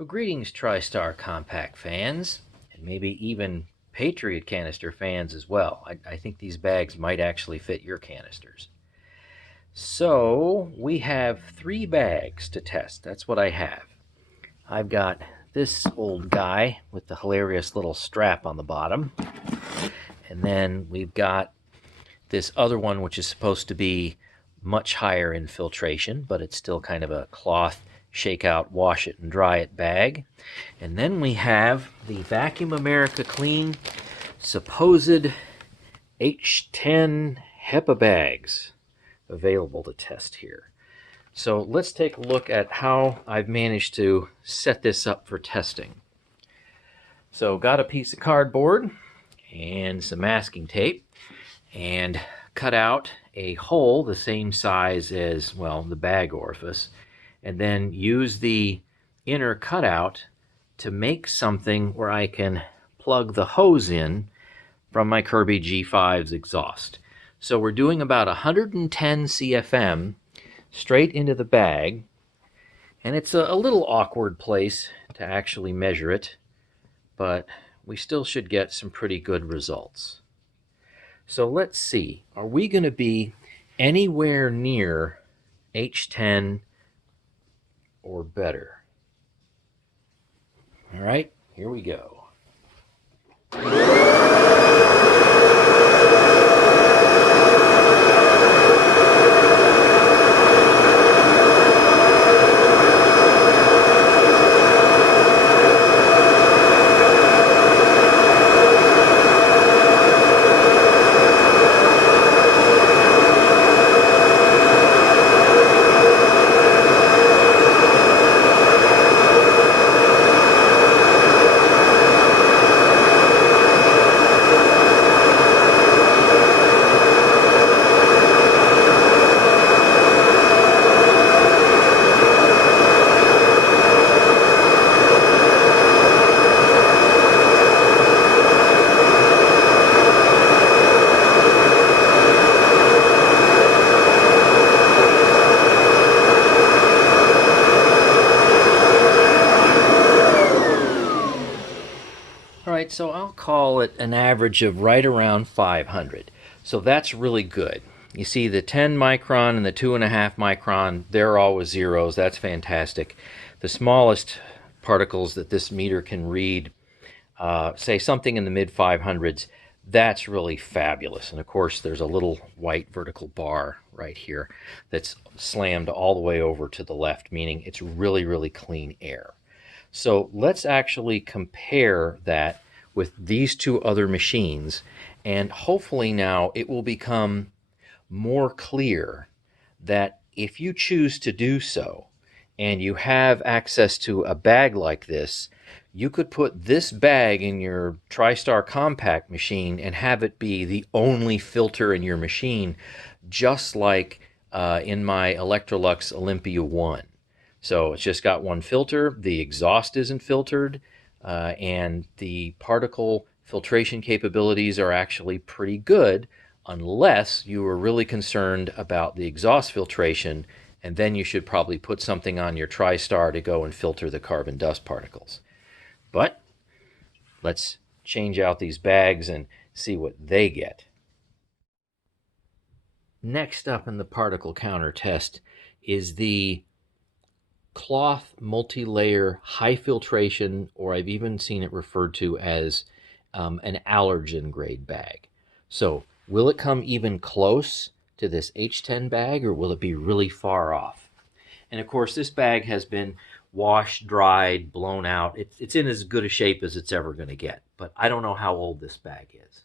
Well, greetings, TriStar Compact fans, and maybe even Patriot canister fans as well. I think these bags might actually fit your canisters. So we have 3 bags to test. That's what I have. I've got this old guy with the hilarious little strap on the bottom. And then we've got this other one, which is supposed to be much higher in filtration, but it's still kind of a cloth shake out, wash it, and dry it bag. And then we have the Vacuum America Clean supposed H10 HEPA bags available to test here. So let's take a look at how I've managed to set this up for testing. So got a piece of cardboard and some masking tape and cut out a hole the same size as, well, the bag orifice, and then use the inner cutout to make something where I can plug the hose in from my Kirby G5's exhaust. So we're doing about 110 CFM straight into the bag, and it's a little awkward place to actually measure it, but we still should get some pretty good results. So let's see, are we going to be anywhere near H10 or better? All right, here we go. Alright, so I'll call it an average of right around 500. So that's really good. You see the 10 micron and the 2.5 micron, they're always zeros. That's fantastic. The smallest particles that this meter can read, say something in the mid 500s, that's really fabulous. And of course there's a little white vertical bar right here that's slammed all the way over to the left, meaning it's really, really clean air. So let's actually compare that with these 2 other machines, and hopefully now it will become more clear that if you choose to do so and you have access to a bag like this, you could put this bag in your TriStar Compact machine and have it be the only filter in your machine, just like in my Electrolux Olympia 1. So it's just got one filter, the exhaust isn't filtered, and the particle filtration capabilities are actually pretty good, unless you are really concerned about the exhaust filtration, and then you should probably put something on your TriStar to go and filter the carbon dust particles. But let's change out these bags and see what they get. Next up in the particle counter test is the cloth multi-layer high filtration, or I've even seen it referred to as an allergen grade bag. So will it come even close to this H10 bag, or will it be really far off? And of course this bag has been washed, dried, blown out. It's in as good a shape as it's ever going to get, but I don't know how old this bag is.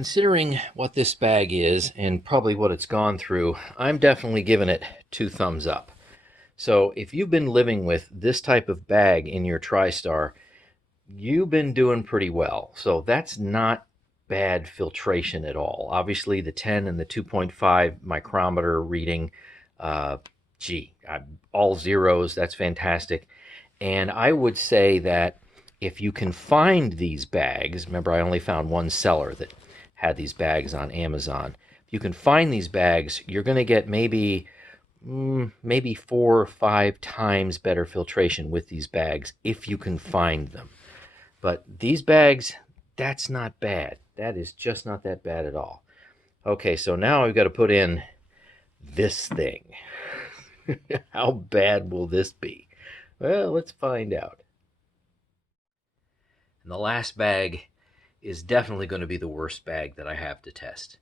considering what this bag is and probably what it's gone through, I'm definitely giving it 2 thumbs up. So if you've been living with this type of bag in your TriStar, you've been doing pretty well. So that's not bad filtration at all. Obviously the 10 and the 2.5 micrometer reading, gee, all zeros, that's fantastic. And I would say that if you can find these bags, remember I only found one seller that had these bags on Amazon. If you can find these bags, you're going to get maybe 4 or 5 times better filtration with these bags if you can find them. But these bags, that's not bad. That is just not that bad at all. Okay, so now I've got to put in this thing. How bad will this be? Well, let's find out. And the last bag is definitely going to be the worst bag that I have to test.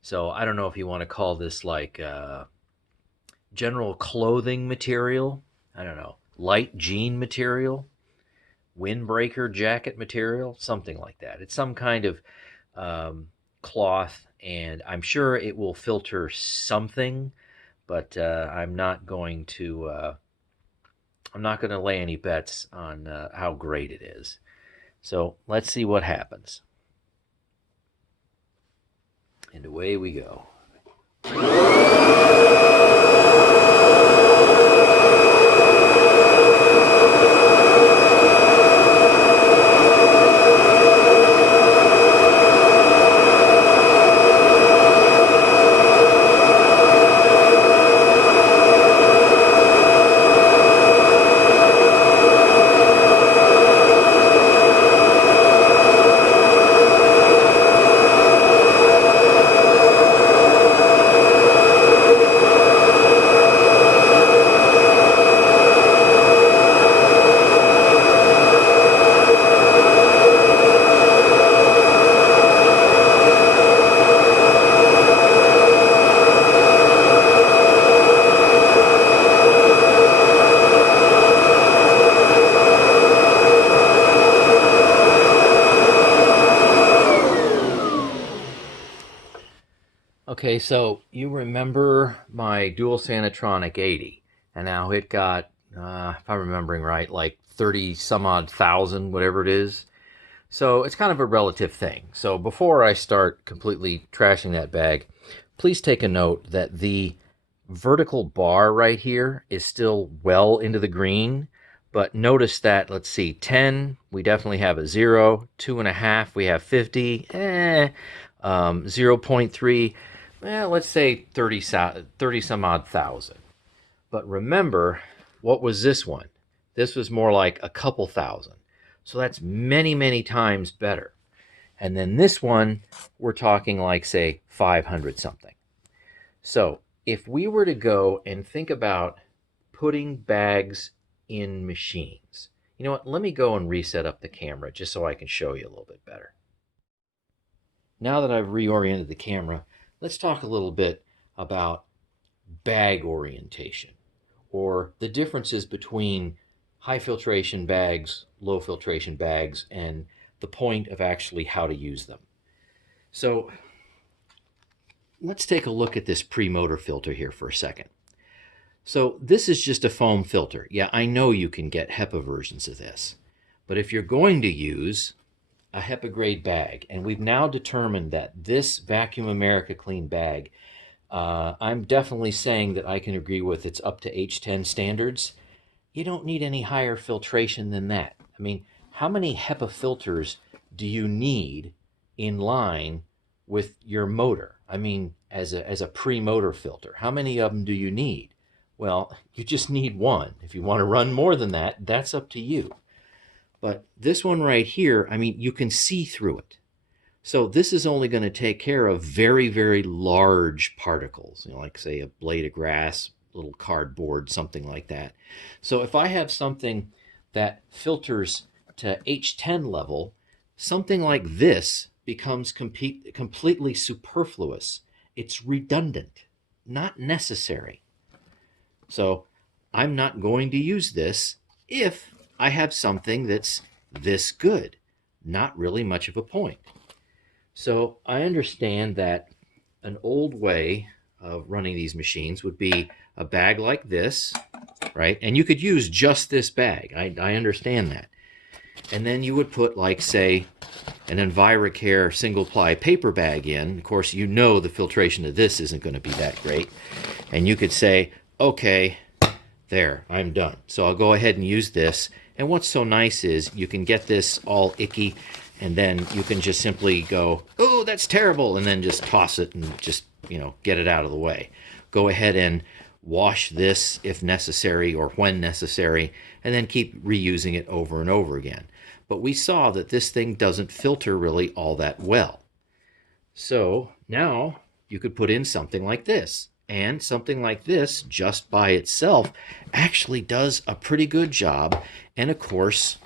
So I don't know if you want to call this like general clothing material. I don't know, light jean material, windbreaker jacket material, something like that. It's some kind of cloth, and I'm sure it will filter something, but I'm not going to lay any bets on how great it is. So let's see what happens. And away we go. Okay, so you remember my dual Sanitronic 80, and now it got, if I'm remembering right, like 30 some odd thousand, whatever it is. So it's kind of a relative thing. So before I start completely trashing that bag, please take a note that the vertical bar right here is still well into the green. But notice that, let's see, 10, we definitely have a 0, 2.5, we have 50, 0.3, well, let's say 30 some odd thousand. But remember, what was this one? This was more like a couple thousand. So that's many, many times better. And then this one, we're talking like, say, 500 something. So if we were to go and think about putting bags in machines, you know what? Let me go and reset up the camera just so I can show you a little bit better. Now that I've reoriented the camera, let's talk a little bit about bag orientation, or the differences between high filtration bags, low filtration bags, and the point of actually how to use them. So let's take a look at this pre-motor filter here for a second. So this is just a foam filter. Yeah, I know you can get HEPA versions of this, but if you're going to use a HEPA grade bag, and we've now determined that this Vacuum America Clean bag, I'm definitely saying that I can agree with, it's up to H10 standards. You don't need any higher filtration than that. I mean, how many HEPA filters do you need in line with your motor? I mean, as a pre-motor filter, how many of them do you need? Well, you just need one. If you want to run more than that, that's up to you. But this one right here, I mean, you can see through it. So this is only going to take care of very, very large particles, like say a blade of grass, little cardboard, something like that. So if I have something that filters to H10 level, something like this becomes completely superfluous. It's redundant, not necessary. So I'm not going to use this if I have something that's this good. Not really much of a point. So I understand that an old way of running these machines would be a bag like this, right? And you could use just this bag. I understand that. And then you would put, like, say, an EnviroCare single ply paper bag in. Of course, you know the filtration of this isn't going to be that great. And you could say, okay, there, I'm done. So I'll go ahead and use this. And what's so nice is you can get this all icky, and then you can just simply go, oh, that's terrible, and then just toss it and just, get it out of the way. Go ahead and wash this if necessary or when necessary, and then keep reusing it over and over again. But we saw that this thing doesn't filter really all that well. So now you could put in something like this. And something like this, just by itself, actually does a pretty good job. And of course,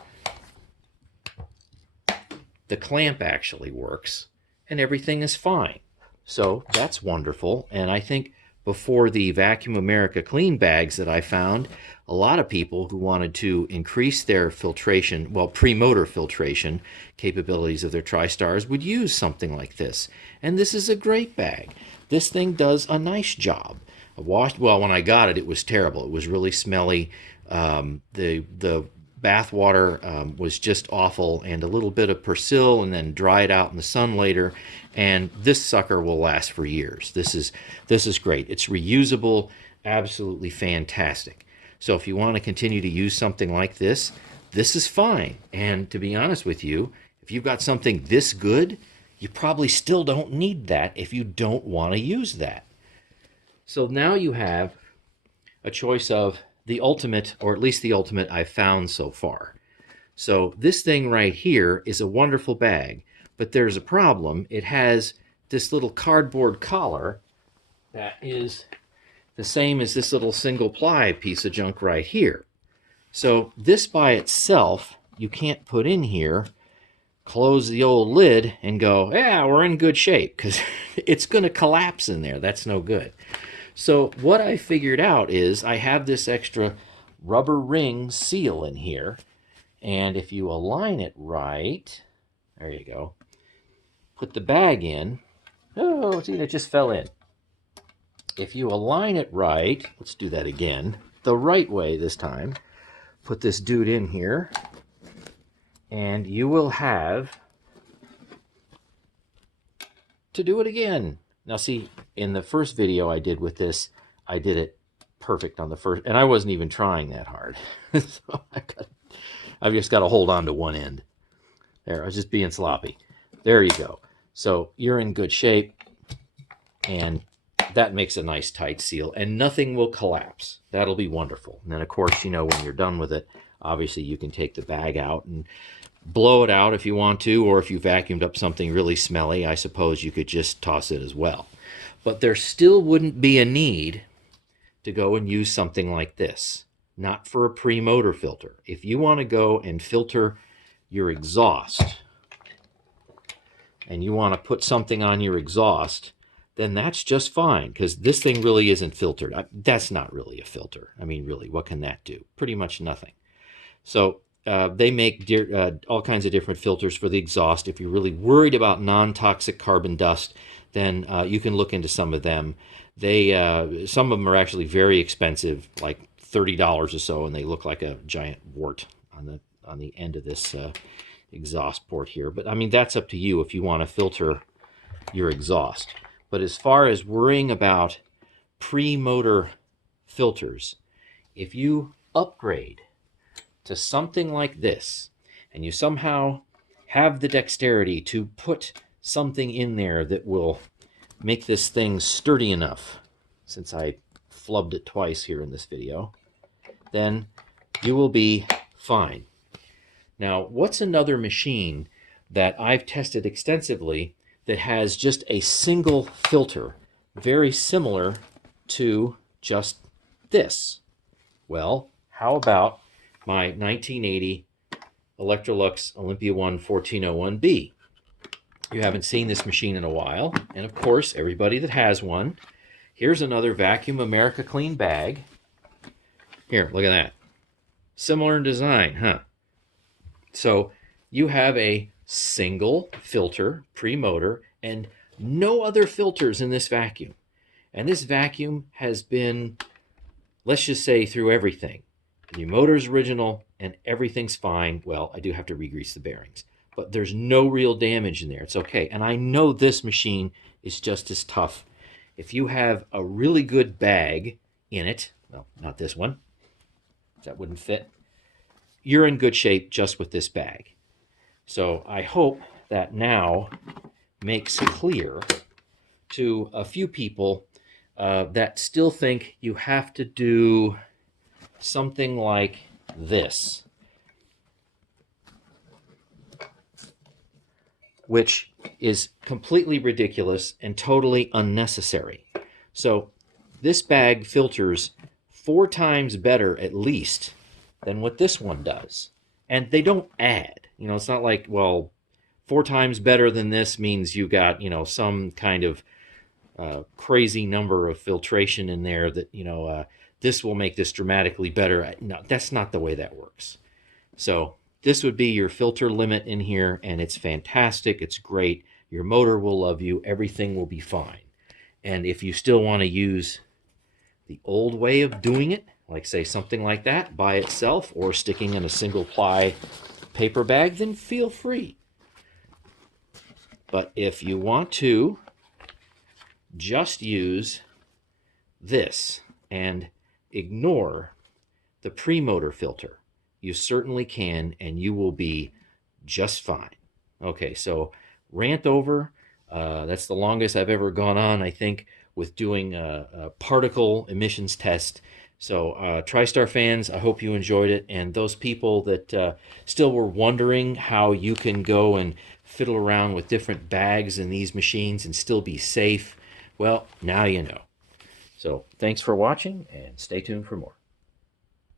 the clamp actually works, and everything is fine. So that's wonderful. And I think before the Vacuum America clean bags that I found, a lot of people who wanted to increase their filtration, well, pre-motor filtration capabilities of their TriStars would use something like this. And this is a great bag. This thing does a nice job. Well, when I got it, it was terrible. It was really smelly. The bath water was just awful, and a little bit of Persil, and then dried out in the sun later. And this sucker will last for years. This is great. It's reusable, absolutely fantastic. So if you want to continue to use something like this, this is fine. And to be honest with you, if you've got something this good, you probably still don't need that if you don't want to use that. So now you have a choice of the ultimate, or at least the ultimate I've found so far. So this thing right here is a wonderful bag, but there's a problem. It has this little cardboard collar that is the same as this little single ply piece of junk right here. So this by itself, you can't put in here, close the old lid, and go, yeah, we're in good shape, because it's going to collapse in there. That's no good. So what I figured out is I have this extra rubber ring seal in here, and if you align it right, there you go, put the bag in. Oh, see, it just fell in. If you align it right, let's do that again, the right way this time, put this dude in here, and you will have to do it again. Now see, in the first video I did with this, I did it perfect on the first, and I wasn't even trying that hard. So I've just got to hold on to one end. There, I was just being sloppy. There you go. So you're in good shape, and that makes a nice tight seal, and nothing will collapse. That'll be wonderful. And then, of course, when you're done with it, obviously you can take the bag out and blow it out if you want to, or if you vacuumed up something really smelly, I suppose you could just toss it as well. But there still wouldn't be a need to go and use something like this. Not for a pre-motor filter. If you want to go and filter your exhaust, and you want to put something on your exhaust, then that's just fine, because this thing really isn't filtered. That's not really a filter. I mean, really, what can that do? Pretty much nothing. So they make all kinds of different filters for the exhaust. If you're really worried about non-toxic carbon dust, then you can look into some of them. Some of them are actually very expensive, like $30 or so, and they look like a giant wart on the end of this exhaust port here. But I mean, that's up to you if you want to filter your exhaust. But as far as worrying about pre-motor filters, if you upgrade to something like this, and you somehow have the dexterity to put something in there that will make this thing sturdy enough, since I flubbed it twice here in this video, then you will be fine. Now, what's another machine that I've tested extensively that has just a single filter, very similar to just this? Well, how about my 1980 Electrolux Olympia 1 1401B? You haven't seen this machine in a while, and of course, everybody that has one, here's another Vacuum America clean bag. Here, look at that. Similar in design, huh? So you have a single filter, pre-motor, and no other filters in this vacuum. And this vacuum has been, let's just say, through everything. The motor's original and everything's fine. Well, I do have to re-grease the bearings, but there's no real damage in there. It's okay. And I know this machine is just as tough. If you have a really good bag in it, well, not this one, that wouldn't fit, you're in good shape just with this bag. So I hope that now makes clear to a few people that still think you have to do something like this, which is completely ridiculous and totally unnecessary. So this bag filters 4 times better at least than what this one does. And they don't add. It's not like, well, 4 times better than this means you got, some kind of crazy number of filtration in there that, this will make this dramatically better. No, that's not the way that works. So this would be your filter limit in here, and it's fantastic. It's great. Your motor will love you. Everything will be fine. And if you still want to use the old way of doing it, like say something like that by itself or sticking in a single ply paper bag, then feel free. But if you want to just use this and ignore the pre-motor filter, you certainly can, and you will be just fine. Okay, so rant over. That's the longest I've ever gone on, I think, with doing a particle emissions test. So TriStar fans, I hope you enjoyed it. And those people that still were wondering how you can go and fiddle around with different bags in these machines and still be safe, well, now you know. So thanks for watching, and stay tuned for more.